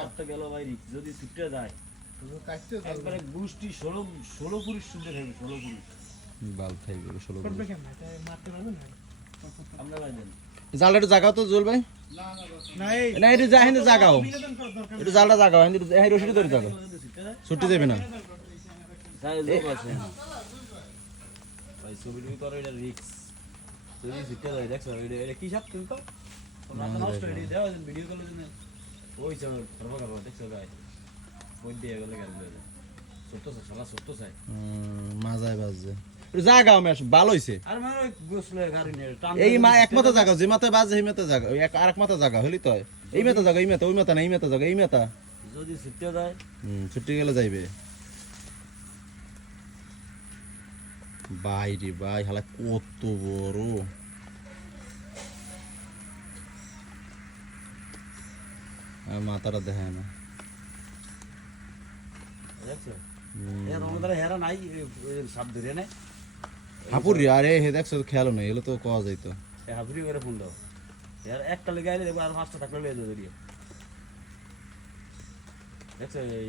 মারতে গেল ভাই যদি ছুটে যায় একবারে গোষ্ঠী 16 পুরুষ শুনতে থাকবে 16 পুরুষ বাল খাই গেল 16 করবে কেন মারতে পারবে না আমরা ভাই দেন জালটা একটু জাগাও তো জুয়েল ভাই না এই না এটা যা হেন জাগাও বিনোদন করার দরকার একটু জালটা জাগাও হেন এই রশিদ ধরে জাগাও ছুটি যাবে না তাই লোক আছে ভাই ছবি টবি করো এটা রিস্ক যদি ছুটে যায় দেখছো এটা কি সাপ তুমি তো তোমরা তো নষ্ট করে দাও ভিডিও কলের জন্য ওই চাও করবা করবা দেখছো ভাই ওই দিয়ে গেলে গেল সত্য সালা সত্য চাই মাজায় বাজে একটু জাগাও মেশ ভালো হইছে আর মানে গোসলে গাড়ি নিয়ে টান এই মা এক মাথা জাগাও যে মাথায় বাজে এই মাথা জাগাও এক আরেক মাথা জাগা হলি তো এই মাথা জাগা এই মাথা ওই মাথা না এই মাথা জাগা এই মাথা যদি ছুটে যায় ছুটি গেলে যাইবে ভাই রে ভাই হালা কত বড় মাথাটা দেখায় না দেখছো এর আমাদের হেরা নাই সাপ ধরে না হাপুর রে আরে হে দেখছো খেয়াল নেই এগুলো তো কওয়া যাইতো হাফরি করে ফোন দাও এর একটা লেগে আইলে দেখো আর 5টা থাকলে লেগে ধরিয়ে দেখছো এই